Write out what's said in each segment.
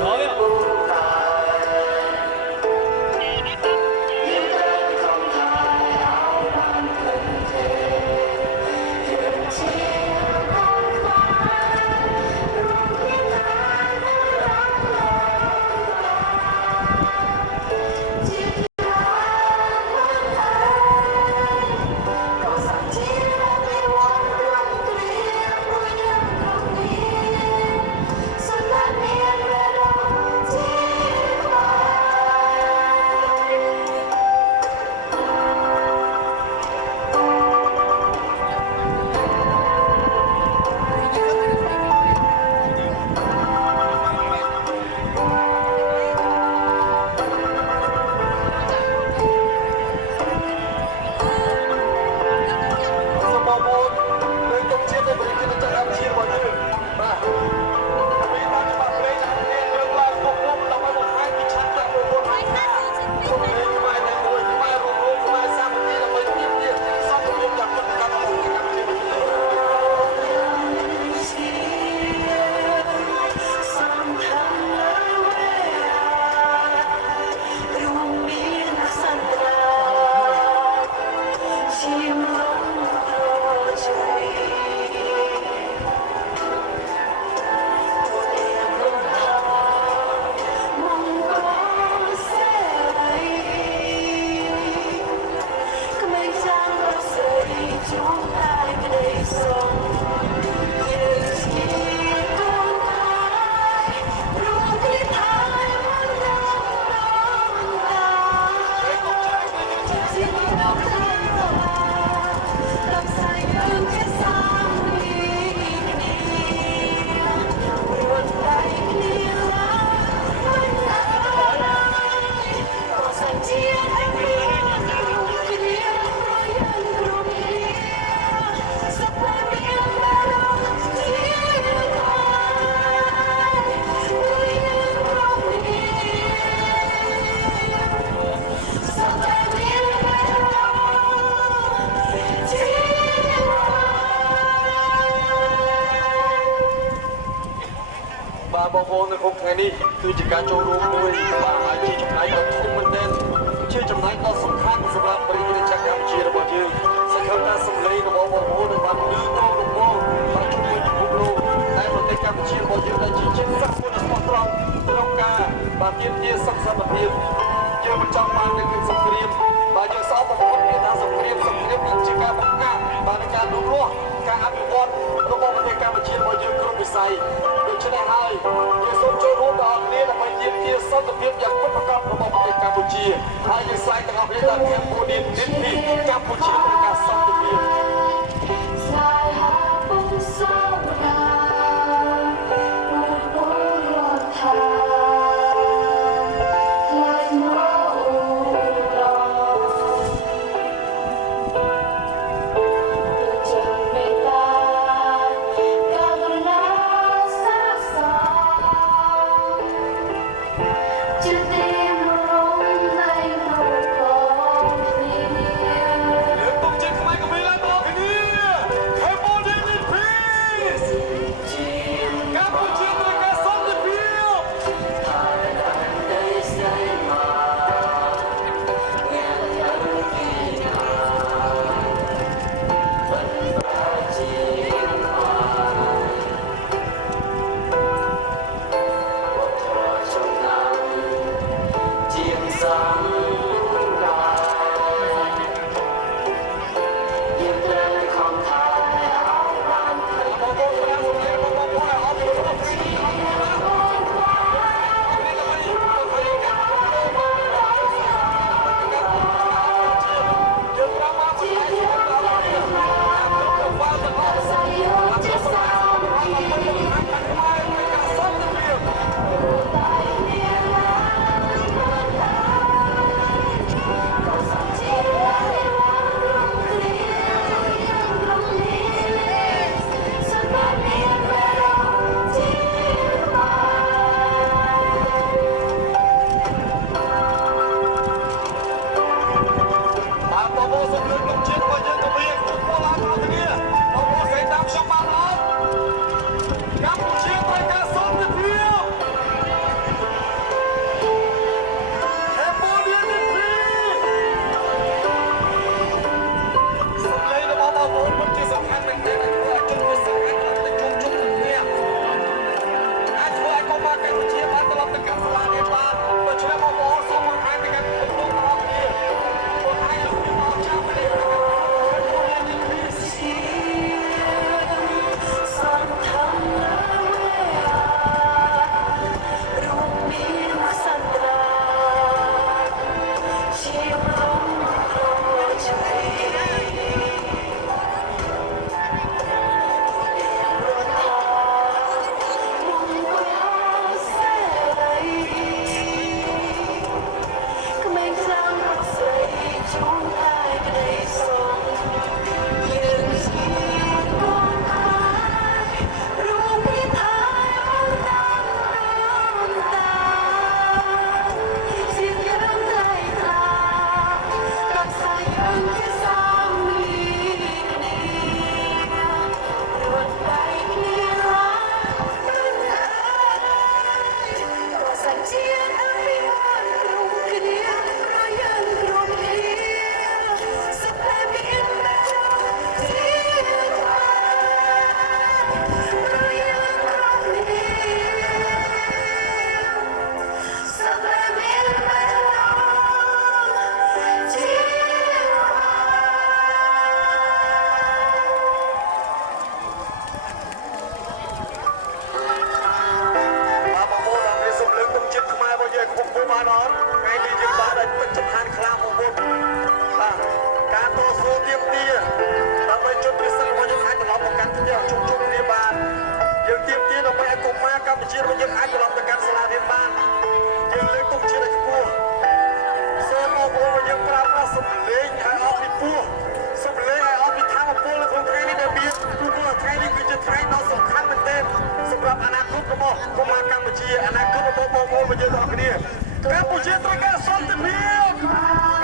Rồi ạ. ក្នុងថ្ងៃនេះគឺជាការចូលរួមមួយបាទហើយជាចំណែកដ៏ធំមែនទែនជាចំណែកដ៏សំខាន់សម្រាប់ប្រជាជាតិកម្ពុជារបស់យើងសង្ឃឹមថាសម្លេងរបស់បងប្អូននឹងបានឮតរំងបាទជុំវិញពិភពលោកតែប្រទេសកម្ពុជារបស់យើងដែលជាជាតិសាសន៍មួយដ៏ស្មោះត្រង់ក្នុងការបាទទាមទារសុខសន្តិភាពយើងមិនចង់បាននៅក្នុងសង្គ្រាមបាទយើងស្អប់បំផុតមានថាសង្គ្រាមគឺជាការបង្កើតបាទនៃការលូតលាស់ការអភិវឌ្ឍរបស់ប្រទេសកម្ពុជារបស់យើងគ្រប់វិស័យដូច្នេះហើយយើងសូមចូលរួមដល់គ្នាដើម្បីទាមទារសន្តិភាពយ៉ាងពិតប្រាកដរបស់ប្រទេសកម្ពុជាហើយយើងស្វែងទាំងអស់គ្នាថាកម្ពុជានេះកម្ពុជាត្រូវការសន្តិភាពសម្រាប់អនាគតរបស់កុមារកម្ពុជាអនាគតរបស់បងប្អូនយើងទាំងអស់គ្នាកម្ពុជាត្រូវការសន្តិភាព Hãy subscribe cho kênh Ghiền Mì Gõ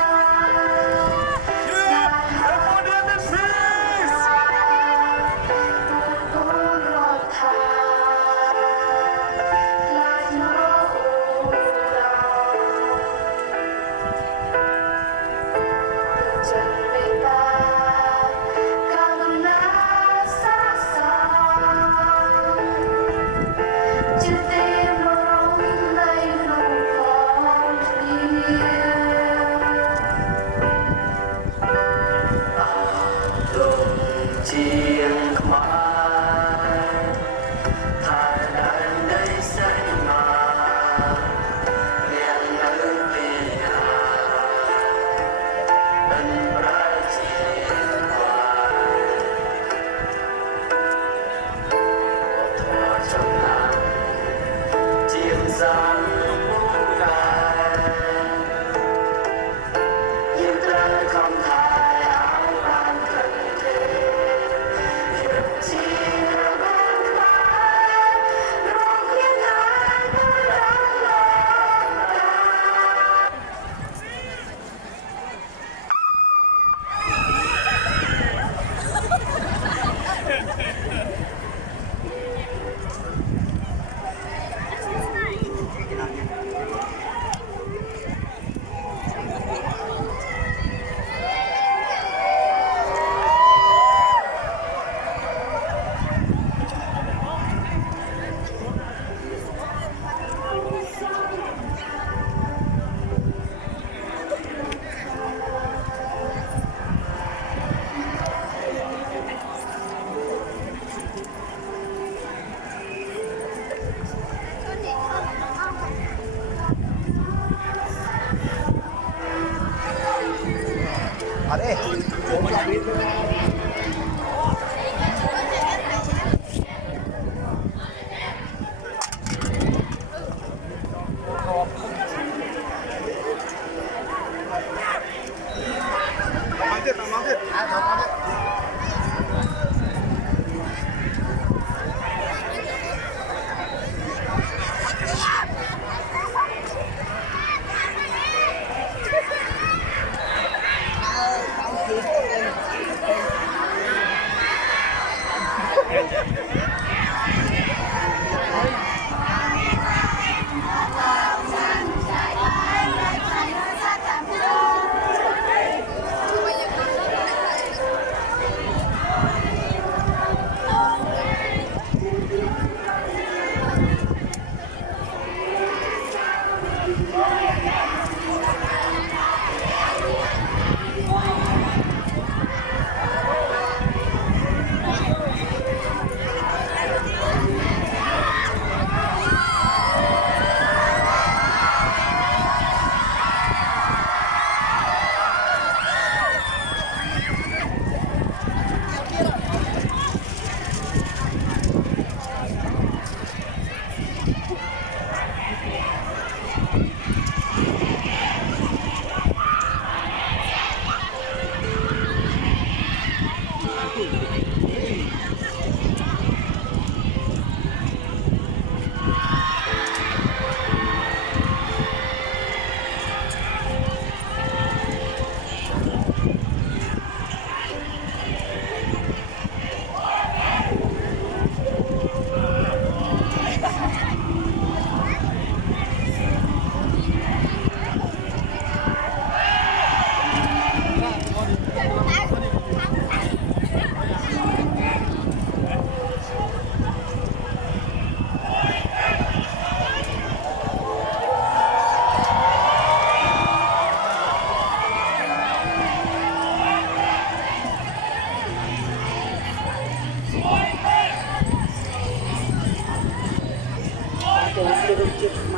để không bỏ lỡ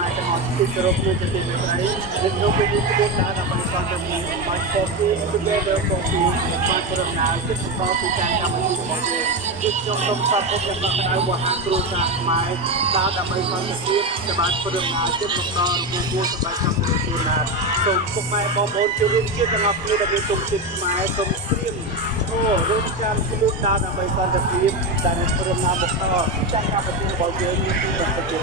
ខ្មែរទាំងអស់ទីគោរពមួយជាទីមេត្រីនៅក្នុងពេលនេះគឺការដាក់បន្សល់ទៅនេះមកស្គាល់ពី Together for Peace បានប្រណាំងជិតបន្តពីការកម្មវិធីរបស់យើងគឺខ្ញុំសូមស្វាគមន៍យ៉ាងកក់ក្ដៅវ៉ាហាគ្រូសាស្ត្រខ្មែរដែលដើម្បីសន្តិភាពដែលបានប្រណាំងជិតបន្តរង្វង់សម្រាប់កម្មវិធីណាសូមពុកម៉ែបងប្អូនជួយរួមជាតិទាំងអស់គ្នាដែលមានទុំចិត្តខ្មែរសូមព្រៀងរួមចាំខ្លួនដើរដើម្បីសន្តិភាពដែលនឹងប្រណាំងបន្តចាក់កម្មវិធីរបស់យើងមានទីប្រជុំ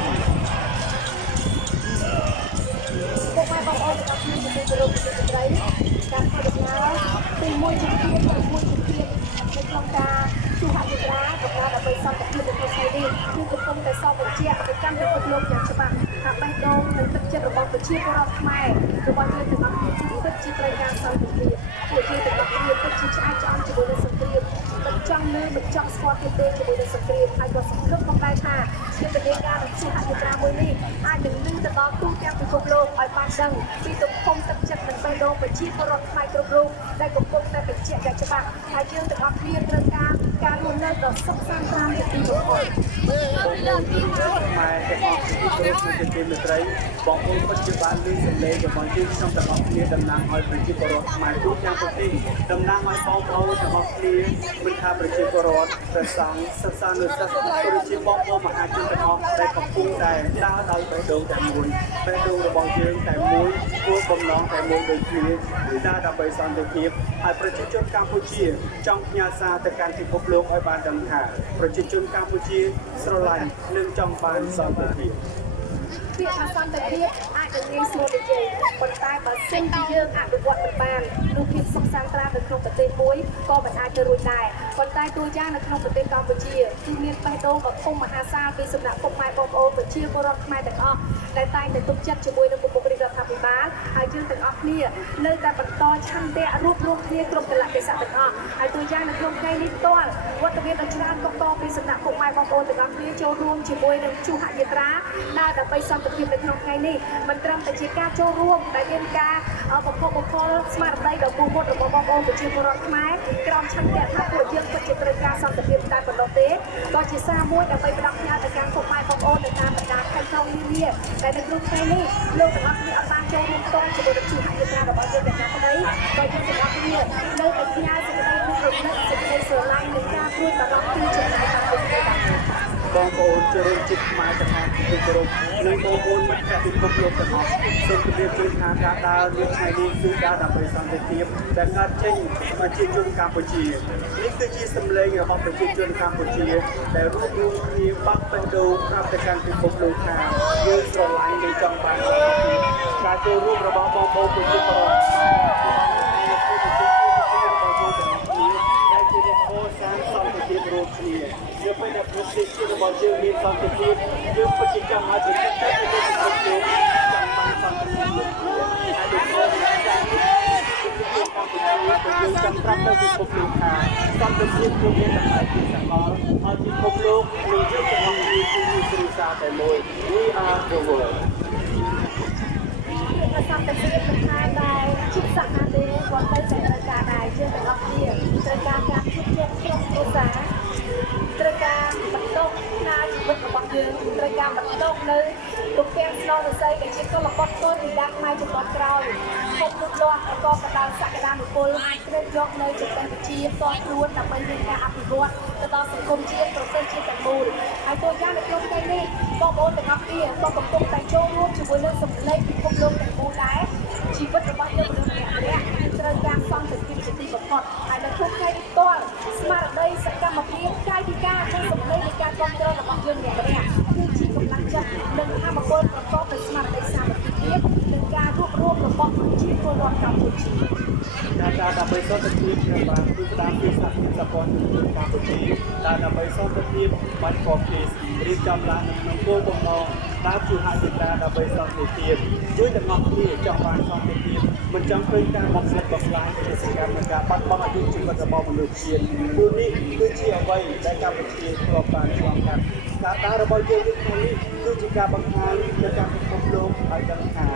ពុកម៉ែបងប្អូនទាំងអស់គ្នាជាទីគោរពជាទីត្រីការធ្វើដំណើរពីមួយជំហានទៅមួយជំហាននៅក្នុងការជួបអភិរាជដំណើរដើម្បីសន្តិភាពនៅក្នុងថ្ងៃនេះគឺកំពុងតែសពបញ្ជាក់ទៅកាន់ពិភពលោកយ៉ាងច្បាស់ថាបេះដូងនិងទឹកចិត្តរបស់ប្រជាពលរដ្ឋខ្មែររបស់យើងទាំងអស់គ្នាពិតជាត្រូវការសន្តិភាពពួកយើងទាំងអស់គ្នាពិតជាឆ្អែតឆ្អន់ជាមួយនឹងសង្គ្រាមមិនចង់លើមិនចង់ស្គាល់ទេជាមួយនឹងសង្គ្រាមហើយក៏សង្ឃឹមផងដែរថាយុទ្ធនាការរបស់អភិរាជមួយនេះអាចនឹងលើកទៅដល់ទូទាំងពិភពលោកឲ្យបានដឹងពីទំហំទឹកចិត្តនិងបេះដូងប្រជាពលរដ្ឋខ្មែរគ្រប់រូបដែលកំពុងតែបញ្ជាក់យ៉ាងច្បាស់ថាយើងទាំងអស់គ្នាត្រូវការការរស់នៅដ៏សុខសាន្តតាមជាទីបំផុតខ្មែរទាំងអស់គ្នាជាទីមេត្រីបងប្អូនពិតជាបានឮសំឡេងរបស់យើងខ្ញុំទាំងអស់គ្នាតំណាងឲ្យប្រជាពលរដ្ឋខ្មែរទូទាំងប្រទេសតំណាងឲ្យបងប្អូនទាំងអស់គ្នាមិនថាប្រជាពលរដ្ឋព្រះសង្ឃសិស្សានុសិស្សប្រជាបងប្អូនមហាជនទាំងអស់ដែលកំពុងតែដើរដោយបេះដូងតែមួយបេះដូងរបស់យើងតែមួយគោលបំណងតែមួយដូចគ្នាគឺដើរដើម្បីសន្តិភាពហើយប្រជាជនកម្ពុជាចង់ផ្ញើសារទៅកាន់ពិភពលោកឲ្យបានដឹងថាប្រជាជនកម្ពុជាស្រឡាញ់និងចង់បានសន្តិភាពពាក្យថាសន្តិភាពអាចនឹងងាយស្រួលនិយាយប៉ុន្តែបើសិនជាយើងអនុវត្តមិនបាននោះភាពសុខសាន្តត្រានៅក្នុងប្រទេសមួយក៏មិនអាចទៅរួចដែរប៉ុន្តែទូយ៉ាងនៅក្នុងប្រទេសកម្ពុជាគឺមានបេះដូងដ៏ធំមហាសាលពីសំណាក់ពុកម៉ែបងប្អូនប្រជាពលរដ្ឋខ្មែរទាំងអស់ដែលតែងតែទុកចិត្តជាមួយនឹងពុករាជរដ្ឋាភិបាលហើយយើងទាំងអស់គ្នានៅតែបន្តឆន្ទៈរួបរวมគ្នាគ្រប់កលៈទេសៈទាំងអស់ហើយទូយ៉ាងនៅក្នុងថ្ងៃនេះផ្ទាល់វត្តមានដ៏ច្រើនកកពីសំណាក់ពុកម៉ែបងប្អូនទាំងអស់គ្នាចូលរួមជាមួយនឹងជួហយាត្រាដែលដើម្បីសន្តិភាពនៅក្នុងថ្ងៃនេះមិនត្រឹមតែជាការចូលរួមដែលមានការបំផុសបំផុលស្មារតីដ៏មោះមុតរបស់បងប្អូនប្រជាពលរដ្ឋខ្មែរក្រោមឆន្ទៈថាពួកយើងពិតជាត្រូវការសន្តិភាពតែប៉ុណ្ណោះទេក៏ជាសារមួយដើម្បីផ្ដល់ផ្ញើទៅកាន់ពុកម៉ែបងប្អូននៅតាមបណ្ដាខេត្តក្រុងនានាដែលនៅក្នុងថ្ងៃនេះលោកទាំងអស់គ្នាអត់បានចូលរួមផ្ទាល់ជាមួយនឹងជួហយាត្រារបស់យើងទាំងក្តីក៏យើងទាំងអស់គ្នានៅតែផ្ញើសេចក្តីនឹករលឹកសេចក្តីស្រឡាញ់និងការព្រួយបារម្ភពីចំណាយតាមពុកម៉ែបងប្អូនជារួមចិត្តខ្មែរទាំងអស់ពីគោរពនិងបងប្អូនមិត្តភក្តិពិភពលោកទាំងអស់សូមជម្រាបជូនថាការដើរលើថ្ងៃនេះគឺដើរដើម្បីសន្តិភាពដែលកើតចេញពីប្រជាជនកម្ពុជានេះគឺជាសម្លេងរបស់ប្រជាជនកម្ពុជាដែលរួមគ្នាបាត់បេះដូងប្រាប់ទៅកាន់ពិភពលោកថាយើងស្រឡាញ់និងចង់បានសន្តិភាពការចូលរួមរបស់បងប្អូនប្រជាពលរដ្ឋសន្តិភាពរួមគ្នាជាពេលដែលប្រទេសជាតិរបស់យើងមានសន្តិភាពយើងពិតជាចង់ឲ្យប្រជាជនទាំងប្រទេសលោកចង់បានសន្តិភាពលោកហើយដូចនេះយើងចង់ប្រាប់ទៅពិភពលោកថាសន្តិភាពគឺមានតែជាសកលឲ្យពិភពលោកនិងយើងទាំងអស់គ្នាគឺជាគ្រួសារតែមួយ We are the world សន្តិភាពមិនថាដែរជិតសាសនាទេគាត់ទៅតែត្រូវការដែរយើងទាំងអស់គ្នាត្រូវការការជួបជុំក្រុមគ្រួសារត្រូវការបន្តថាជីវិតរបស់យើងត្រូវការបន្តនៅទំពាំងស្នងសរសៃដែលជាកុលបុត្រពីដាស់ខ្មែរជំនាន់ក្រោយគុំលុបលាស់កបដៅសក្តានុពលត្រូវយកនៅចំណេះវិជ្ជាផ្ទាល់ខ្លួនដើម្បីមានការអភិវឌ្ឍទៅដល់សង្គមជាតិប្រទេសជាតិទាំងមូលហើយตัวយ៉ាងនៅក្នុងថ្ងៃនេះបងប្អូនទាំងអស់គ្នាក៏កំពុងតែចូលរួមជាមួយនឹងសម្លេងពិភពលោកទាំងមូលដែរជីវិតរបស់យើងមនុស្សម្នាក់ៗគឺត្រូវការសន្តិភាពជាទីបំផុតហើយនៅក្នុងថ្ងៃនេះផ្ទាល់ស្មារតីសកម្មភាពកាយវិការនិងសម្លេងនៃការគ្រប់គ្រងរបស់យើងម្នាក់ៗគឺជាកម្លាំងចិត្តនិងធម៌ពលប្រកបដោយស្មារតីសាមគ្គីភាពនិងការរួបរวมរបស់ប្រជាពលរដ្ឋកម្ពុជាការដើម្បីសន្តិភាពនៅបានគឺផ្ដើមពីសហគមន៍សហព័ន្ធជនកម្ពុជាដែលដើម្បីសន្តិភាពបាច់ប្រទេសរៀបចំឡើងក្នុងគោលបំណងដើរជួហយាត្រាដើម្បីសន្តិភាពជួយទាំងអស់គ្នាចង់បានសន្តិភាពមិនចង់ឃើញការបំផ្លិចបំផ្លាញជាសកម្មភាពបាត់បង់អាយុជីវិតរបស់មនុស្សជាតិព្រោះនេះគឺជាអ្វីដែលកម្ពុជាធ្លាប់បានឆ្លងកាត់ការដើររបស់យើងនៅក្នុងនេះគឺជាការបង្ហាញទៅកាន់ពិភពលោកឲ្យដឹងថា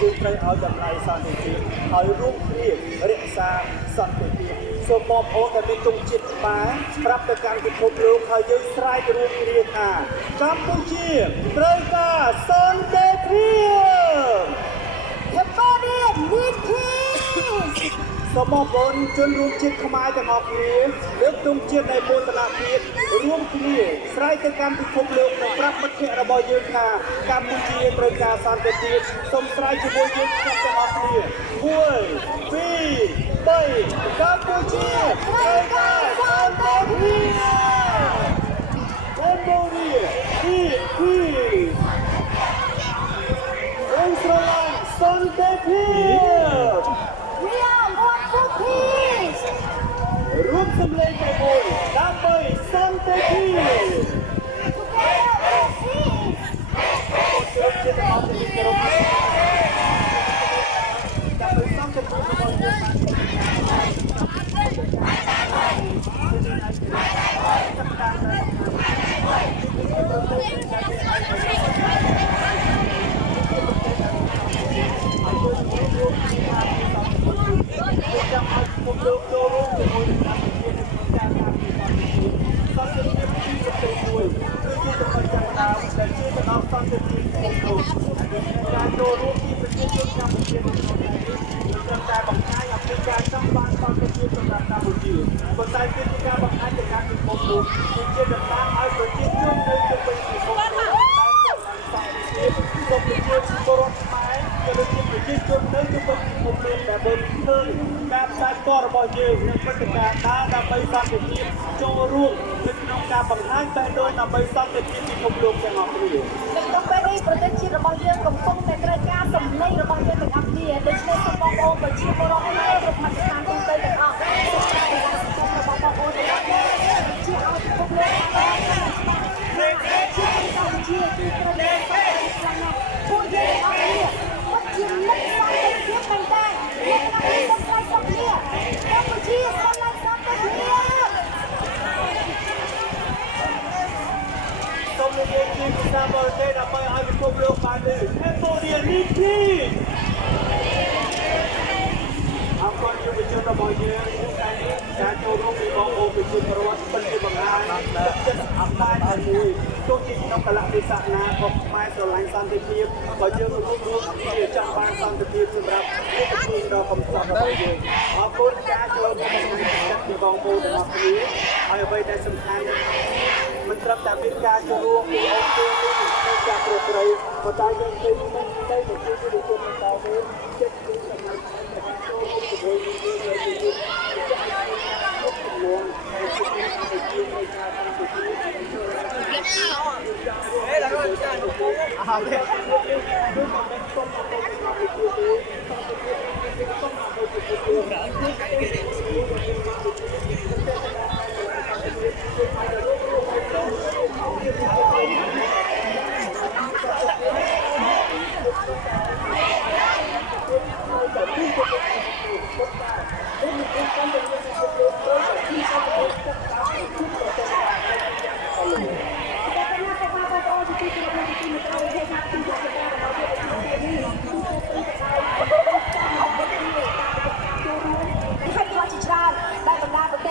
យើងត្រូវឲ្យតម្លៃសន្តិភាពឲ្យរួមគ្នារក្សាសន្តិភាពសូមបងប្អូនដែលមានទង់ជាតិខ្មែរប្រាប់ទៅកាន់ពិភពលោកហើយយើងស្រែករួមគ្នាថាកម្ពុជាត្រូវការសន្តិភាព បងប្អូនជនរួមជាតិខ្មែរទាំងអស់គ្នាលើកទង់ជាតិនៃមោទនភាពរួមគ្នាស្រ័យទៅកាន់ពិភពលោកនិងប្រាប់មិត្តភក្តិរបស់យើងថាកម្ពុជាត្រូវការសន្តិភាពសូមស្រ័យជាមួយយើងទាំងអស់គ្នា1 2 3កម្ពុជាត្រូវការសន្តិភាពCambodia is Israelសន្តិភាពរួមសម្លេងតែមួយដើម្បីសន្តិភាពជាតិរបស់ទីក្រុងដើម្បីសន្តិភាពរបស់យើងចាំឲ្យគុំលោកចូលរួមជាមួយនឹងការការពីសន្តិភាពសន្តិភាពទីប្រទេសមួយគឺជាចំណុចចាប់ផ្ដើមដែលជាដំណើរសន្តិភាពក្នុងការចូលរួមពីប្រជាជនកម្ពុជានៅក្នុងថ្ងៃនេះនឹងតែបង្ហាញអំពីការចង់បានសន្តិភាពសម្រាប់កម្ពុជាប៉ុន្តែគឺជាការបង្ហាញទៅកាន់ពិភពលោកគឺជាដំណើរឲ្យប្រជាជននៅជុំវិញពិភពលោកសូមប្រជាជនពលរដ្ឋខ្មែរក៏ដូចជាប្រជាជននៅជុំវិញពិភពលោកដែលបានឃើញការផ្សាយផ្ទាល់របស់យើងនិងព្រឹត្តិការណ៍ដើម្បីសន្តិភាពចូលរួមនៅក្នុងការបង្ហាញតែដោយដើម្បីសន្តិភាពពិភពលោកទាំងអស់គ្នាក្នុងពេលនេះប្រទេសជាតិរបស់យើងកំពុងតែត្រូវការសម្លេងរបស់យើងទាំងអស់គ្នាដូច្នេះសូមបងប្អូនប្រជាពលរដ្ឋខ្មែរគ្រប់មជ្ឈដ្ឋានទូទៅទាំងអស់សូមរបស់បងប្អូនទាំងអស់គ្នាជាឲ្យពិភពលោកបានជាកម្ពុជាគឺត្រូវតែខ្លាំងណាស់ពួកយើងទាំងអស់គ្នាពិតជាមិត្តសន្តិភាពមែនតើលោកណាសូមខ្លាចសន្តិភាពកម្ពុជាសូមឡើងសន្តិភាពសូមនិយាយជាភាសាបរទេសដើម្បីឲ្យពិភពលោកបានឮ Cambodia need peace អរគុណយុវជនរបស់យើងការចូលរួមពីបងប្អូនប្រជាពលរដ្ឋពិតជាបង្ហាញចិត្តអំណាចឲ្យមួយទោះជាក្នុងកលៈទេសៈណាក៏ខ្មែរស្រឡាញ់សន្តិភាពបើយើងរួមគ្នាចង់បានសន្តិភាពសម្រាប់ប្រជាជនដ៏កំសត់របស់យើងអរគុណការចូលរួមបង្ហាញចិត្តពីបងប្អូនទាំងអស់គ្នាហើយអ្វីដែលសំខាន់មិនត្រឹមតែមានការចូលរួមពីអង្គការនៃការប្រព្រឹត្តប៉ុន្តែយើងឃើញមិនទៅប្រជាជនបន្តទៅចិត្តពីសំណាក់ការចូលរួម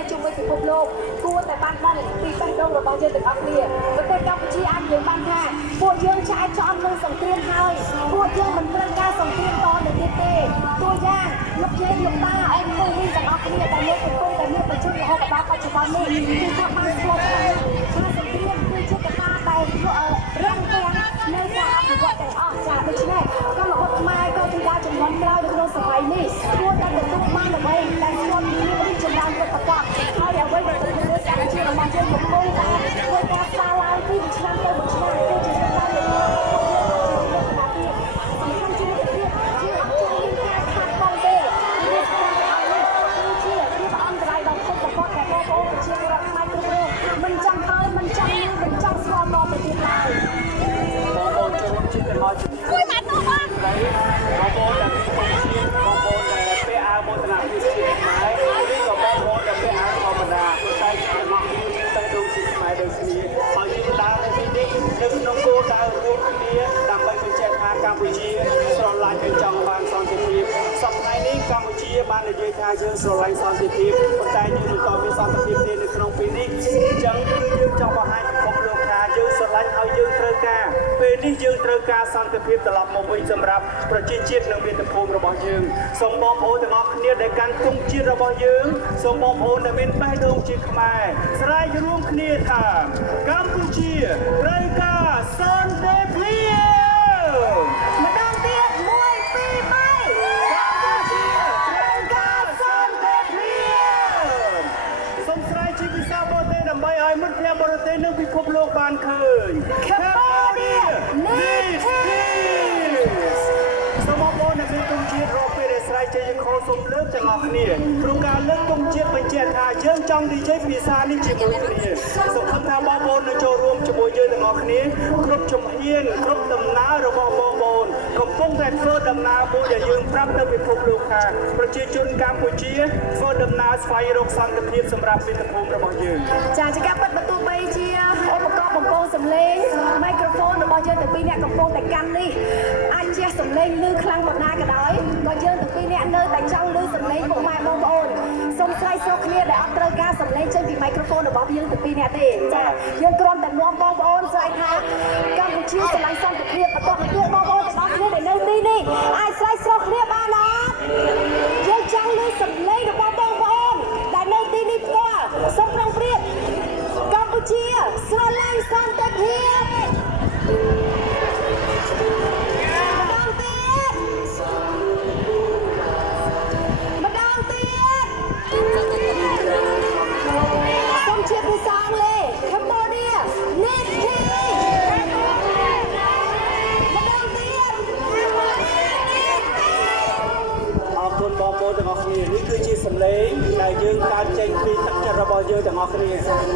ជាមួយពិភពលោកគួរតែបានបងពីបេះដូងរបស់យើងទាំងអស់គ្នាប្រទេសកម្ពុជាអាចនិយាយបានថាពួកយើងឆ្អែតឆ្អន់នឹងសង្គ្រាមហើយពួកយើងមិនត្រូវការសង្គ្រាមតទៅទៀតទេតួយ៉ាងលោកយាយលោកតាអីមួយនេះទាំងអស់គ្នាដែលលោកកំពុងតែមានបញ្ជូនរហូតដល់បច្ចុប្បន្ននេះគឺថាបានស្លុតថាសង្គ្រាមគឺជាកត្តាដែលរំខាននៅការអភិវឌ្ឍទាំងអស់ចាដូច្នេះក៏របបខ្មែរក៏ជាការចំនួនក្រោយនៅក្នុងសម័យនេះគួរតែទទួលបានអ្វីដែលស្គាល់មានរីកចម្រើនពិតប្រាកដហើយអ្វីដែលប្រទេសកម្ពុជារបស់យើងកំពុងតែធ្វើការស្ដារឡើងពីឆ្នាំទៅឆ្នាំគឺជាស្ដារឡើងមិនចង់ហើយមិនចង់នេះមិនចង់ស្គាល់មកទៅទៀតឡើយបងប្អូនចូលរួមជាតិមកជួយមកទៅបងប្អូនដែលមានពលជាតិបងប្អូនដែលពាក់អាវមោទនភាពជាតិខ្មែរឬក៏បងប្អូនដែលពាក់អាវធម្មតាតែទាំងអស់គ្នាមានតែដូចជាខ្មែរដូចគ្នាហើយយើងដើរនៅទីនេះនៅក្នុងគោលដៅរួមគ្នាដើម្បីបញ្ជាក់ថាកម្ពុជាស្រឡាញ់និងចង់បានសន្តិភាពសប្តាហ៍នេះកម្ពុជាបាននិយាយថាយើងស្រឡាញ់សន្តិភាពប៉ុន្តែយើងមិនតមានសន្តិភាពទេនៅក្នុងពេលនេះអញ្ចឹងគឺយើងចង់បង្ហាញពិភពលោកថាយើងស្រ ខ្លាញ់ឲ្យយើងត្រូវការពេលនេះយើងត្រូវការសន្តិភាពត្រឡប់មកវិញសម្រាប់ប្រជាជាតិនិងមាតុភូមិរបស់យើងសូមបងប្អូនទាំងអស់គ្នាដែលកាន់ទង់ជាតិរបស់យើងសូមបងប្អូនដែលមានបេះដូងជាខ្មែរស្រែករួមគ្នាថាកម្ពុជាត្រូវការសន្តិភាពម្ដងទៀត1 2 3កម្ពុជាត្រូវការសន្តិភាពសូមស្រែកជាភាសាបរទេសដើម្បីឲ្យមិត្តភ័ក្តិបរទេសនិងពិភពលោកបានឃើញ Cambodia needs peace សូមបងប្អូនដែលមានទង់ជាតិរកពេលដែលស្រែកជ័យខោសូមលើកទាំងអស់គ្នាព្រោះការលើកទង់ជាតិបញ្ជាក់ថាយើងចង់និយាយភាសានេះជាមួយគ្នាសង្ឃឹមថាបងប្អូននឹងចូលរួមជាមួយយើងទាំងអស់គ្នាគ្រប់ជំហានគ្រប់ដំណើររបស់បងប្អូនកំពុងតែធ្វើដំណើរមួយដែលយើងប្រាប់ទៅពិភពលោកថាប្រជាជនកម្ពុជាធ្វើដំណើរស្វែងរកសន្តិភាពសម្រាប់មាតុភូមិរបស់យើងចាជាការពិតបើទោះបីជាឧបករណ៍បំពងសំឡេងមីក្រូហ្វូនរបស់យើងទាំងពីរអ្នកកំពុងតែកាន់នេះអាចជះសំឡេងឮខ្លាំងប៉ុណ្ណាក៏ដោយក៏យើងទាំងពីរអ្នកនៅតែចង់ឮសំឡេងពុកម៉ែបងប្អូនសូមស្រែកស្រោកគ្នាដែលអត់ត្រូវការសំឡេងចេញពីមីក្រូហ្វូនរបស់យើងទាំងពីរអ្នកទេចាយើងគ្រាន់តែនាំបងប្អូនស្រែកថាកម្ពុជាស្រឡាញ់សន្តិភាពបន្តមកទៀតបងប្អូនទាំងអស់គ្នាដែលនៅទីនេះអាចស្រែកស្រោកគ្នាបានអត់យើងចង់ឮសំឡេងរបស់បងប្អូនដែលនៅទីនេះផ្ទាល់សូមប្រឹងប្រៀបកម្ពុជាស្រឡាញ់សន្តិភាពម្ដងទៀតសូមជាភាសាអង់គ្លេស Cambodia needs peace ម្ដងទៀតអរគុណបងប្អូនទាំងអស់គ្នានេះគឺជាសម្លេងដែលយើងកើតចេញពីទឹកចិត្តរបស់យើងទាំងអស់គ្នា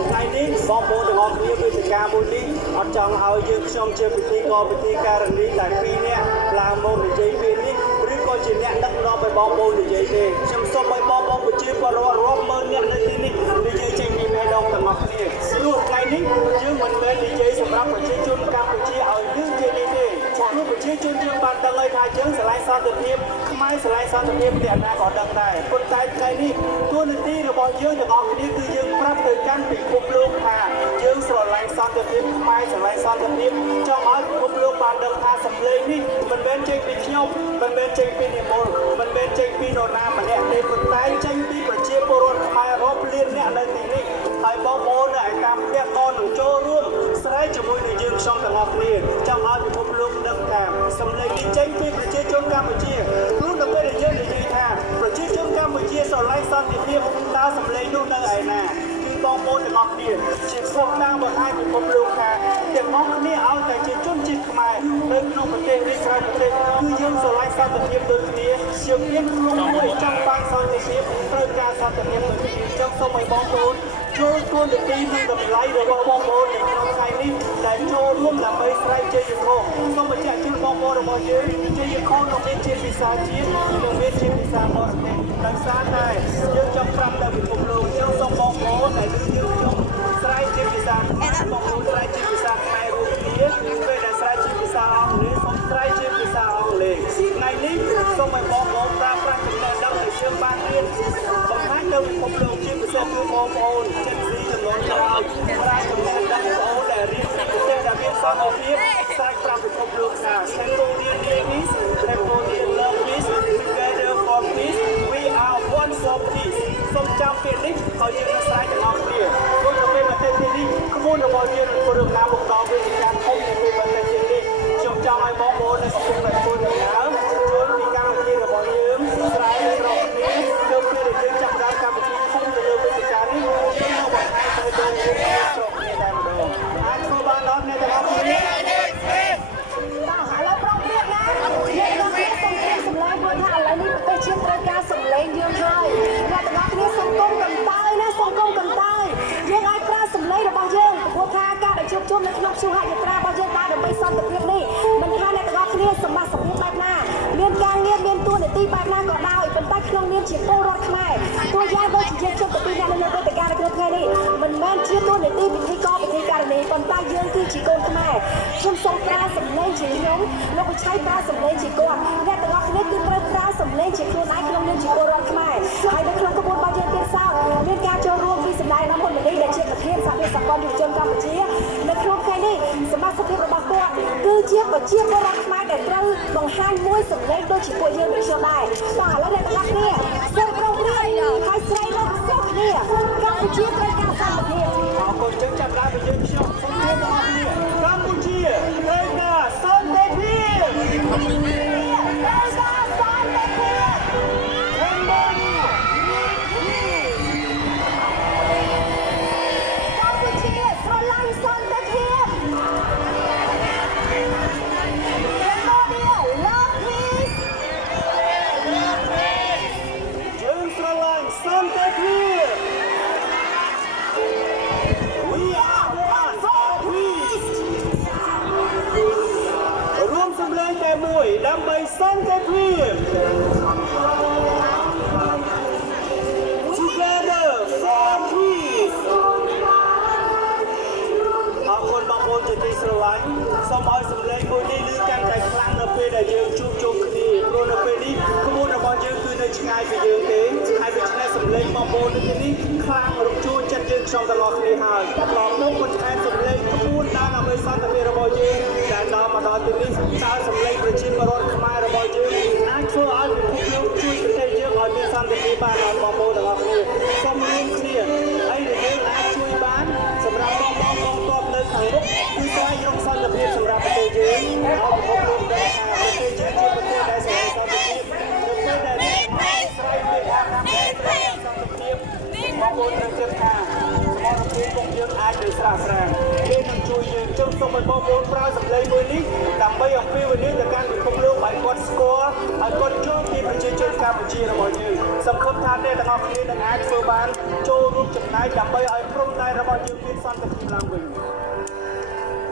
ថ្ងៃនេះបងប្អូនទាំងអស់គ្នាវេទិកាមួយនេះអត់ចង់ឲ្យយើងខ្ញុំជាពិធីករពិធីការនីតែពីរនាក់ឡើងមកនិយាយពេលនេះឬក៏ជាអ្នកដឹកនាំឲ្យបងប្អូននិយាយទេខ្ញុំសូមឲ្យបងប្អូនប្រជាពលរដ្ឋរាប់ម៉ឺនអ្នកនៅទីនេះនិយាយចេញពីបេះដូងទាំងអស់គ្នាព្រោះថ្ងៃនេះយើងមិនមែននិយាយសម្រាប់ប្រជាជនកម្ពុជាឲ្យលឺជានេះទេព្រោះប្រជាជនយើងបានដឹងហើយថាយើងស្រឡាញ់សន្តិភាពខ្មែរស្រឡាញ់សន្តិភាពអ្នកណាក៏ដឹងដែរប៉ុន្តែថ្ងៃនេះទួលនីតិរបស់យើងទាំងអស់គ្នាគឺយើងប្រាប់ទៅកាន់ពិភពលោកថាយើងស្រឡាញ់សន្តិភាពខ្មែរស្រឡាញ់សន្តិភាពចង់ឲ្យពិភពលោកបានដឹងថាសម្លេងនេះមិនមែនចេញពីខ្ញុំមិនមែនចេញពីនិមលមិនមែនចេញពីនរណាម្នាក់ទេប៉ុន្តែចេញពីប្រជាពលរដ្ឋខ្មែររាប់លានអ្នកនៅទីនេះហើយបងប្អូនដែលតាមផ្ទះក៏នឹងចូលរួមស្រែកជាមួយនឹងយើងខ្ញុំទាំងអស់គ្នាចង់ឲ្យពិភពលោកដឹងថាសម្លេងនេះចេញពីប្រជាជនកម្ពុជាព្រោះនៅពេលដែលយើងនិយាយថាប្រជាជនកម្ពុជាស្រឡាញ់សន្តិភាពតើសម្លេងនោះនៅឯណាបងប្អូនទាំងអស់គ្នាជាស្វកតាមបង្ហាញពិភពលោកថាទាំងអស់គ្នាឲ្យតែជាជនជាតិខ្មែរនៅក្នុងប្រទេសនេះក្រៅប្រទេសគឺយើងស្រឡាញ់សន្តិភាពដូចគ្នាយើងមានខ្លួនមួយចង់បានសន្តិភាពត្រូវការសន្តិភាពដូចគ្នាចង់សូមឲ្យបងប្អូនចូលគួរទៅទីនិងតម្លៃរបស់បងប្អូននៅក្នុងថ្ងៃនេះដែលចូលរួមដើម្បីស្រែកជ័យជំនះសូមបញ្ជាក់ជូនបងប្អូនរបស់យើងជ័យជំនះនឹងមានជាភាសាជាតិនិងមានជាភាសាបរទេសដោយសារតែយើងចង់ប្រាប់ដល់ពិភពលោកយើងសូមបងប្អូនដែលនឹងយើងខ្ញុំស្រែកជាភាសាខ្មែរបងប្អូនស្រែកជាភាសាខ្មែររួមគ្នាពេលដែលស្រែកជាភាសាអង់គ្លេសសូមស្រែកជាភាសាអង់គ្លេសថ្ងៃនេះសូមឲ្យបងប្អូនប្រើប្រាស់ចំណេះដឹងដែលយើងបានរៀនបង្ហាញទៅពិភពលោកជាពិសេសគឺបងប្អូនចិនស៊ីចំនួនច្រើនប្រើចំណេះដឹងបងប្អូនដែលរៀនពីប្រទេសដែលមានសន្តិភាពស្រែកប្រាប់ពិភពលោកថា Cambodia needs peace Cambodia love peace together for peace we are one for peace សូមចាំពេលនេះឲ្យយើងនឹងស្រែកទាំងអស់គ្នាព្រោះនៅពេលប្រទេសនេះក្បួនរបស់យើងនឹងធ្វើដំណើរមកដល់វេទិកាធំនៅពេលប្រទេសនេះខ្ញុំចង់ឲ្យបងប្អូនដែលកំពុងតែធ្វើដំណើរចូលពីកម្មវិធីរបស់យើងស្រែករកគ្នាយកពេលដែលយើងចាប់ផ្ដើមកម្មវិធីធំទៅលើវេទិកានេះយើងមកបង្ហាញទៅដល់យើងស្រុកគ្នាតែម្ដងអាចធ្វើបានដល់អ្នកទាំងអស់គ្នា ឥឡូវប្រុងទៀតណាយើងនឹងមានសំឡេងសម្លេងព្រោះថាឥឡូវនេះប្រទេសជាតិត្រូវការសម្លេងយើងហើយអ្នកទាំងអស់គ្នាសូមកុំកន្តើយណាសូមកុំកន្តើយយើងអាចប្រើសម្លេងរបស់យើងព្រោះថាការដែលជួបជុំនៅក្នុងជួរហយាត្រារបស់យើងបានដើម្បីសន្តិភាពនេះមិនថាអ្នកទាំងអស់គ្នាសម្បត្តិសម្ភារបែបណាមានការងារមានតួនាទីបែបណាក៏ដោយប៉ុន្តែក្នុងនាមជាពលរដ្ឋខ្មែរតួយ៉ាងដូចជាយើងជុំទៅពីអ្នកនៅលើវេទិកានៅក្នុងថ្ងៃនេះមិនមែនជាតួនាទីពិធីករពិធីការនីប៉ុន្តែយើងគឺជាកូនខ្មែរខ្ញុំសូមប្រើសម្លេងជាខ្ញុំលោកវិឆ័យប្រើសម្លេងជាគាត់អ្នកទាំងអស់គ្នាគឺត្រូវប្រើសម្លេងជាខ្លួនឯងក្នុងនាមជាពលរដ្ឋខ្មែរហើយនៅក្នុងក្បួនរបស់យើងទៀតសោតមានការចូលរួមពីសម្ដេចរដ្ឋមន្ត្រីដែលជាប្រធានសហភាពសហព័ន្ធយុវជនកម្ពុជានៅក្នុងថ្ងៃនេះ សមាជិករបស់គាត់គឺជាប្រជាពលរដ្ឋខ្មែរដែលត្រូវបង្ហាញមួយសម្លេងដូចជាពួកយើងដូចខ្ញុំដែរបាទឥឡូវអ្នកទាំងអស់គ្នាសូមប្រុងប្រយ័ត្នហើយស្រីលោកសូមគ្នាកម្ពុជាត្រូវការសន្តិភាពអរគុណចឹងចាប់ឡើងពីយើងខ្ញុំសូមជម្រាបដល់អ្នកកម្ពុជាត្រូវការសន្តិភាពត្រូវការសន្តិភាពស្រឡាញ់សន្តិភាព យើងស្រឡាញ់សន្តិភាព We are one for peace រួមសម្លេងតែមួយដើម្បីសន្តិភាព Together for peace អរគុណបងប្អូនជាទីស្រឡាញ់សូមឲ្យសម្លេងមួយនេះឮកាន់តែខ្លាំងនៅពេលដែលយើងជួបជុំគ្នាព្រោះនៅពេលនេះក្បួនរបស់យើងគឺនៅឆ្ងាយពីយើងទេហើយដូច្នេះសម្លេងបងប្អូននៅទីនេះខ្លាំងរំជួលចិត្តយើងខ្ញុំទាំងអស់គ្នាហើយឡងនោះមិនខែសម្លេងក្បួនដើរដើម្បីសន្តិភាពរបស់យើងដែលដល់មកដល់ទីនេះតើសម្លេងប្រជាពលរដ្ឋខ្មែររបស់យើងអាចធ្វើឲ្យពិភពលោកជួយប្រទេសយើងឲ្យមានសន្តិភាពបានដល់បងប្អូនទាំងអស់គ្នាសូមរួមគ្នាហើយយើងអាចជួយបានសម្រាប់បងប្អូនបងប្អូននៅខាងមុខគឺស្វែងរកសន្តិភាពសម្រាប់ប្រទេសយើងឲ្យពិភពលោកដឹងថាប្រទេសយើងជាប្រទេសដែលស្រឡាញ់សន្តិភាពនៅពេលដែលអ្នកស្វែងរកការសន្តិភាពបងប្អូនត្រូវគិតថាសមរភូមិរបស់យើងអាចនឹងស្រាលស្រាងគេនឹងជួយយើងចង់សូមឲ្យបងប្អូនប្រើសម្លេងមួយនេះដើម្បីអំពាវនាវទៅកាន់ពិភពលោកឲ្យគាត់ស្គាល់ឲ្យគាត់យល់ពីប្រជាជនកម្ពុជារបស់យើងសង្ឃឹមថាអ្នកទាំងអស់គ្នានឹងអាចធ្វើបានចូលរួមចំណែកដើម្បីឲ្យព្រំដែនរបស់យើងមានសន្តិភាពឡើងវិញ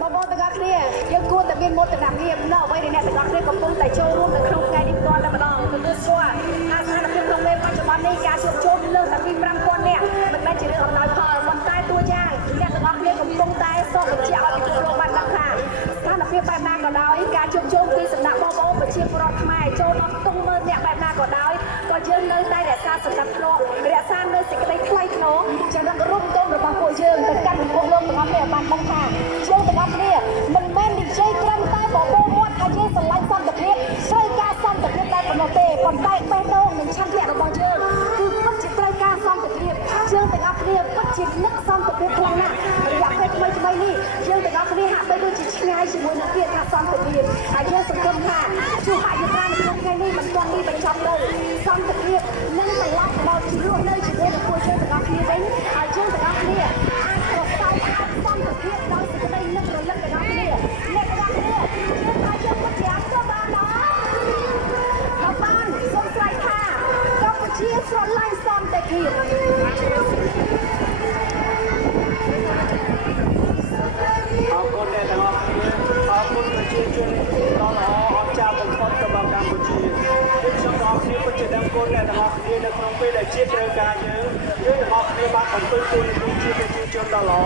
បងប្អូនទាំងអស់គ្នាយើងគួរតែមានមោទនភាពនៅអ្វីដែលអ្នកទាំងអស់គ្នាកំពុងតែចូលរួមនៅក្នុងថ្ងៃនេះផ្ទាល់តែម្ដងទទួលស្គាល់ថាស្ថានភាពក្នុងពេលបច្ចុប្បន្ននេះការជួបជុំលើសតែពី 5,000 នាក់មិនមែនជារឿងអំណោយផលប៉ុន្តែតួយ៉ាងអ្នកទាំងអស់គ្នាកំពុងតែសូមបញ្ជាក់ឲ្យពិភពលោកបានដឹងថាស្ថានភាពបែបណាក៏ដោយការជួបជុំពីសំណាក់បងប្អូនប្រជាពលរដ្ឋខ្មែរចូលដល់ខ្ទង់មើលអ្នកបែបណាក៏ដោយក៏យើងនៅតែរក្សាសន្តិភាពរក្សានៅសេចក្តីថ្លៃថ្នូរចរិតរូបទងរបស់ពួកយើងទៅកាន់ពិភពលោកទាំងអស់គ្នាបានដឹងថាយើងទាំងអស់គ្នាមិនមែននិយាយត្រឹមតែបបោមាត់ថាយើងស្រឡាញ់សន្តិភាពត្រូវការសន្តិភាពតែប៉ុណ្ណោះទេប៉ុន្តែបេះដូងនិងឆន្ទៈរបស់យើងគឺពិតជាត្រូវការសន្តិភាពយើងទាំងអស់គ្នាពិតជានឹកសន្តិភាពខ្លាំងណាស់រយៈពេលថ្មីនេះយើងទាំងអស់គ្នាហាក់បីដូចជាឆ្ងាយជាមួយនឹងពាក្យថាសន្តិភាពហើយយើងសង្ឃឹមថាជួបអយុធនៅក្នុងថ្ងៃនេះមិនទាន់នេះបញ្ចប់ទេសន្តិភាពនឹងត្រឡប់មកជារស់នៅជាមួយនឹងពួកយើងទាំងអស់គ្នាវិញហើយយើងទាំងអស់គ្នាអាចប្រសើរអាចសន្តិភាពដោយសេចក្តីនឹករលឹកទាំងអស់គ្នាអ្នកទាំងអស់គ្នាយើងអាចយកទៅយ៉ាងទៅបានដល់បានសូមស្រែកថាកម្ពុជាស្រឡាញ់សន្តិភាពអរគុណអ្នកទាំងអស់គ្នាអរគុណប្រជាជនដ៏ល្អអស្ចារ្យបំផុតរបស់កម្ពុជាយើងខ្ញុំទាំងអស់គ្នាពិតជាដឹងគុណអ្នកទាំងអស់គ្នានៅក្នុងពេលដែលជាតិត្រូវការយើងទាំងអស់គ្នាបានបំពេញគុណក្នុងជាប្រជាជនដ៏ល្អ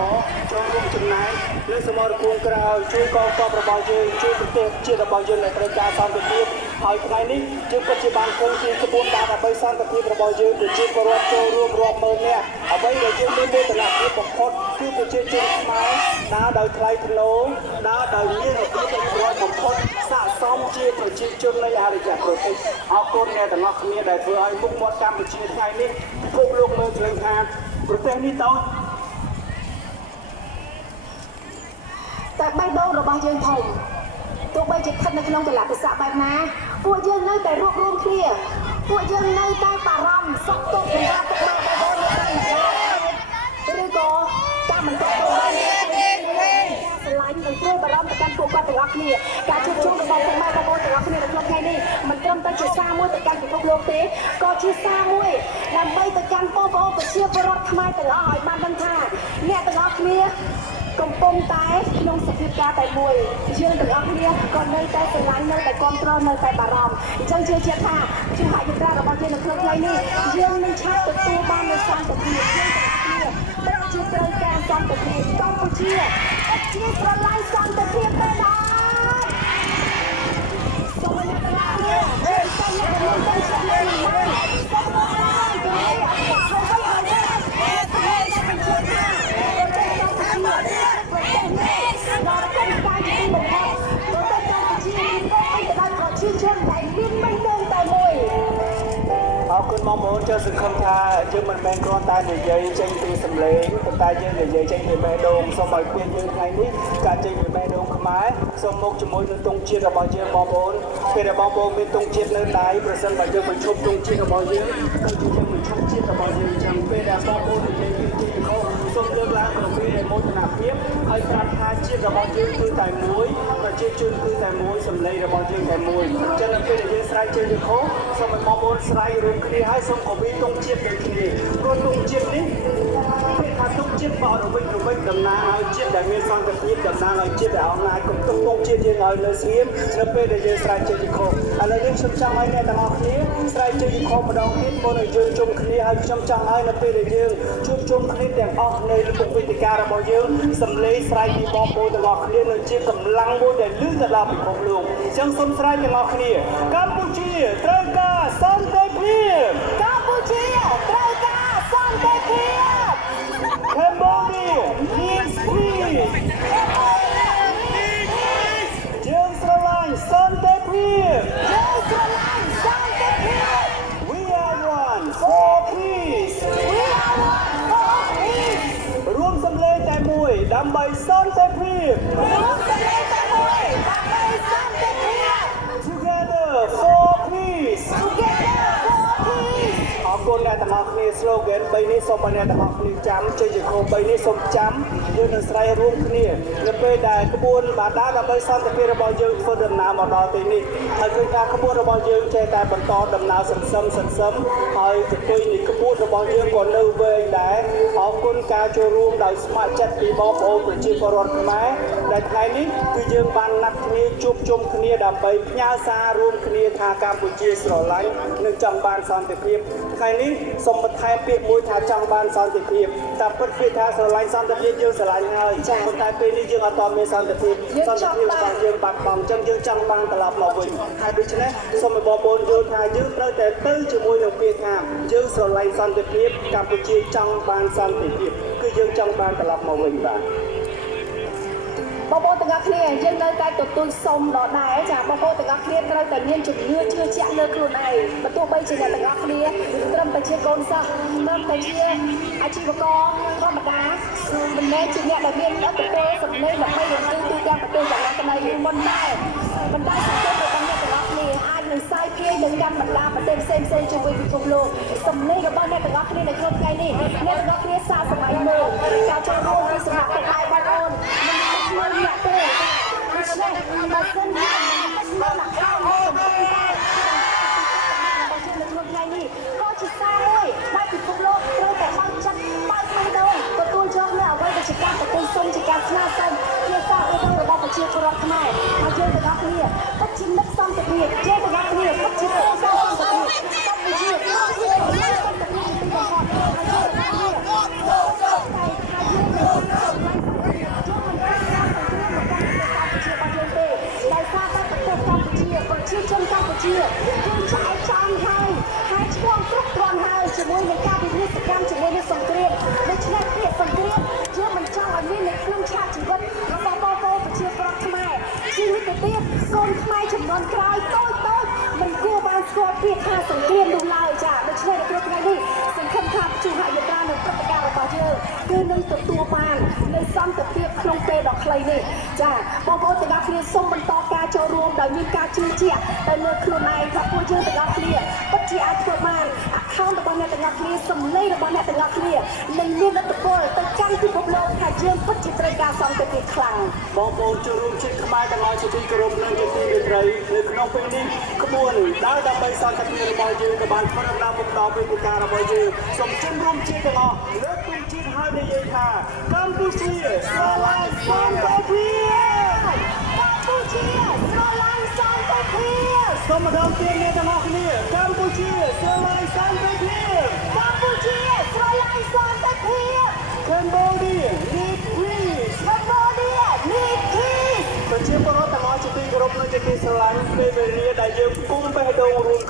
ចូលរួមចំណែកលើសមរភូមិក្រៅជួយកងទ័ពរបស់យើងជួយប្រទេសជាតិរបស់យើងដែលត្រូវការសន្តិភាពហើយថ្ងៃនេះយើងពិតជាបានឃើញពីក្បួនដើរដើម្បីសន្តិភាពរបស់យើងប្រជាពលរដ្ឋចូលរួមរាប់ម៉ឺននាក់អ្វីដែលយើងមានមោទនភាពបំផុតគឺប្រជាជនខ្មែរដើរដោយថ្លៃថ្នូរដើរដោយមានរបៀបរៀបរយបំផុតស័ក្តិសមជាប្រជាជននៃអរិយប្រទេសអរគុណអ្នកទាំងអស់គ្នាដែលធ្វើឲ្យមុខមាត់កម្ពុជាថ្ងៃនេះពិភពលោកមើលឃើញថាប្រទេសនេះតូចតែបេះដូងរបស់យើងធំទោះបីជាស្ថិតនៅក្នុងកលៈទេសៈបែបណាពួកយើងនៅតែរួបរวมគ្នាពួកយើងនៅតែបារម្ភសុខទុក្ខនៃការទុកបានរបស់យើងឬក៏ការមិនទទួលបានស្រឡាញ់និងព្រួយបារម្ភទៅកាន់ពួកគាត់ទាំងអស់គ្នាការជួបជុំរបស់ពុកម៉ែបងប្អូនទាំងអស់គ្នានៅក្នុងថ្ងៃនេះមិនត្រឹមតែជាសារមួយទៅកាន់ពិភពលោកទេក៏ជាសារមួយដើម្បីទៅកាន់បងប្អូនប្រជាពលរដ្ឋខ្មែរទាំងអស់ឲ្យបានដឹងថាអ្នកទាំងអស់គ្នាកំពុងតែក្នុងសភាពការតែមួយយើងទាំងអស់គ្នាក៏នៅតែស្រឡាញ់នៅតែគ្រប់គ្រងនៅតែបារម្ភអញ្ចឹងជឿជាក់ថាជំហរយុទ្ធសាស្ត្ររបស់យើងនៅក្នុងថ្ងៃនេះយើងនឹងឆាប់ទទួលបាននូវសន្តិភាពយើងទាំងអស់គ្នាពិតជាត្រូវការសន្តិភាពកម្ពុជាពិតជាស្រឡាញ់សន្តិភាពទេណាសូមអ្នកទាំងអស់គ្នាសូមអ្នកទាំងអស់គ្នាសូមអ្នកទាំងអស់គ្នាសូមអ្នកទាំងអស់គ្នា ដែលមានបេះដូងតែមួយ អរគុណបងប្អូនចូលសង្ឃឹមថាយើងមិនមែនគ្រាន់តែនិយាយចេញពីសម្លេងប៉ុន្តែយើងនិយាយចេញពីបេះដូងសូមឲ្យពេលយើងថ្ងៃនេះការចេញពីបេះដូងខ្មែរសូមមកជាមួយនឹងទង់ជាតិរបស់យើងបងប្អូនពេលដែលបងប្អូនមានទង់ជាតិនៅដៃប្រសិនបើយើងបញ្ឈប់ទង់ជាតិរបស់យើងទៅជាយើងបញ្ឈប់ជាតិរបស់យើងចឹងពេលដែលបងប្អូននិយាយពីជាតិខុសសូមលើកឡើងពីនៃមោទនភាពហើយប្រាប់ថាជាតិរបស់យើងគឺតែមួយប្រជាជនគឺតែមួយសម្លេងរបស់យើងតែមួយចឹងពេលដែលយើងស្រែកជើងទៅខុសសូមឲ្យបងប្អូនស្រែករួមគ្នាហើយសូមគោរពទង់ជាតិដូចគ្នាព្រោះទង់ជាតិនេះពេលថាទង់ជាតិបរិវិចតំណាងឲ្យជាតិដែលមានសន្តិភាពតំណាងឲ្យជាតិដែលអំណាចគង់ទង់ជាតិយើងឲ្យនៅស្ងៀមនៅពេលដែលយើងស្រែកជើងទៅខុសឥឡូវយើងខ្ញុំចង់ឲ្យអ្នកទាំងអស់គ្នាស្រែកជើងទៅខុសម្ដងទៀតមុននឹងយើងជុំគ្នាហើយខ្ញុំចង់ឲ្យនៅពេលដែលយើងជួបជុំគ្នាទាំងអស់នៅលើវេទិការបស់យើងសំឡេងស្រែកពីបងប្អូនទាំងអស់គ្នានឹងជាកម្លាំងមួយដែលលឺទៅដល់ពិភពលោកអញ្ចឹងសូមស្រែកទាំងអស់គ្នាកម្ពុជាត្រូវការសន្តិភាព កម្ពុជាត្រូវការសន្តិភាព Cambodia needs peace យើងស្រឡាញ់សន្តិភាព យើងស្រឡាញ់សន្តិភាព We are one for peace We are one for peace រួមសម្លេងតែមួយដើម្បីសន្តិភាព រួមសម្លេងតែមួយដើម្បីសន្តិភាព Together for peace Together for peace អរគុណអ្នកទាំងអស់គ្នា slogan 3នេះសូមឲ្យអ្នកទាំងអស់គ្នាចាំជ័យជំនះ3នេះសូមចាំយើងនឹងស្រែករួមគ្នានៅពេលដែលក្បួនបាដាដើម្បីសន្តិភាពរបស់យើងធ្វើដំណើរមកដល់ទីនេះហើយឃើញថាក្បួនរបស់យើងចេះតែបន្តដំណើរសន្សឹមហើយទៅនៃក្បួនរបស់យើងក៏នៅវែងដែរអរគុណការចូលរួមដោយស្ម័គ្រចិត្តពីបងប្អូនប្រជាពលរដ្ឋខ្មែរដែលថ្ងៃនេះគឺយើងបានណាត់គ្នាជួបជុំគ្នាដើម្បីផ្ញើសាររួមគ្នាថាកម្ពុជាស្រឡាញ់និងចង់បានសន្តិភាពថ្ងៃនេះសូមបន្ថែមពាក្យមួយថាចង់បានសន្តិភាពតែពិតពាក្យថាស្រឡាញ់សន្តិភាពយើងស្រឡាញ់ហើយប៉ុន្តែពេលនេះយើងអត់ទាន់មានសន្តិភាពរបស់យើងបាត់បង់អញ្ចឹងយើងចង់បានត្រឡប់មកវិញហើយដូច្នេះសូមឲ្យបងប្អូនយល់ថាយើងត្រូវតែទៅជាមួយនឹងពាក្យថាយើងស្រឡាញ់សន្តិភាពកម្ពុជាចង់បានសន្តិភាពគឺយើងចង់បានត្រឡប់មកវិញបាទ បងប្អូនទាំងអស់គ្នាយើងនៅតែទទួលសុំដដែលចាបងប្អូនទាំងអស់គ្នាត្រូវតែមានជំនឿជឿជាក់លើខ្លួនឯងបើទោះបីជាអ្នកទាំងអស់គ្នាត្រឹមតែជាកូនសិស្សត្រឹមតែជាអាជីវករធម្មតាមិនមែនជាអ្នកដែលមានឥទ្ធិពលសម្លេងដើម្បីរំលឹកទូទាំងប្រទេសយ៉ាងណាក្តីប៉ុន្តែសង្គមរបស់អ្នកទាំងអស់គ្នាអាចនឹងសាយភាយទៅកាន់បណ្ដាប្រទេសផ្សេងៗជាមួយពិភពលោកសម្លេងរបស់អ្នកទាំងអស់គ្នានៅក្នុងថ្ងៃនេះអ្នកទាំងអស់គ្នាសាកសម័យមើលការចូលរួមពីសម្រាប់ទាំងឯងបងប្អូនមិនអ្នកទេដូច្នេះបើសិនជាមិនមកក្រៅមកសម្រាប់តែរបស់យើងនៅក្នុងថ្ងៃនេះក៏ជាសារមួយដែលពិភពលោកត្រូវតែបានចាត់បើកបេះដូងទទួលយកនៅអ្វីដែលជាការប្រទេសសុំជាការស្នើសុំជាសារអឺរបស់ប្រជាពលរដ្ឋខ្មែរហើយយើងទាំងអស់គ្នាពិតជានឹកសន្តិភាពយើងទាំងអស់គ្នាពិតជាត្រូវការសន្តិភាពកម្ពុជាគឺជាប្រទេសសន្តិភាពទីបំផុតហើយយើងទាំងអស់គ្នាប្រជាជនកម្ពុជាយើងឆ្អែតឆ្អន់ហើយឆ្លងគ្រប់គ្រាន់ហើយជាមួយនឹងការវិនិច្ឆ័យកម្មជាមួយនឹងសង្គ្រាមដូច្នេះពាក្យសង្គ្រាមយើងមិនចង់ឲ្យមាននៅក្នុងឆាកជីវិតរបស់បងប្អូនប្រជាពលរដ្ឋខ្មែរជីវិតទៅទៀតកូនខ្មែរចំនួនក្រោយតូចមិនគួរបានស្គាល់ពាក្យថាសង្គ្រាមនោះឡើយចាដូច្នេះនៅក្នុងថ្ងៃនេះសង្ឃឹមថាជួហយាត្រានៅព្រឹត្តិការណ៍របស់យើងគឺនឹងទទួលបាននៅសន្តិភាពក្នុងពេលដ៏ខ្លីនេះចាបងប្អូនទាំងអស់គ្នាសូមបន្តការចូលរួមដោយមានការជឿជាក់ទៅលើខ្លួនឯងថាពួកយើងទាំងអស់គ្នាពិតជាអាចធ្វើបាន account របស់អ្នកទាំងអស់គ្នាសម្លេងរបស់អ្នកទាំងអស់គ្នានឹងមានឥទ្ធិពលទៅកាន់ពិភពលោកថាយើងពិតជាត្រូវការសន្តិភាពខ្លាំង បងប្អូនចូលរួមជាតិខ្មែរទាំងអស់ជាទីគោរពនិងជាទីមេត្រីនៅក្នុងពេលនេះក្បួនដើរដើម្បីសន្តិភាពរបស់យើងក៏បានធ្វើដំណើរមកដល់វេទិការបស់យើងសូមជំរុំជាតិទាំងអស់លើកទង់ជាតិហើយនិយាយថាកម្ពុជាស្រឡាញ់សន្តិភាពកម្ពុជាស្រឡាញ់សន្តិភាពសូមម្ដងទៀតអ្នកទាំងអស់គ្នាកម្ពុជាស្រឡាញ់សន្តិភាពកម្ពុជាស្រឡាញ់សន្តិភាព Cambodia need peace Cambodia need peace ប្រជាពលរដ្ឋទាំងអស់ជាទីគោរពនិងជាទីស្រឡាញ់ពេលវេលាដែលយើងគុំបេះដូងរួម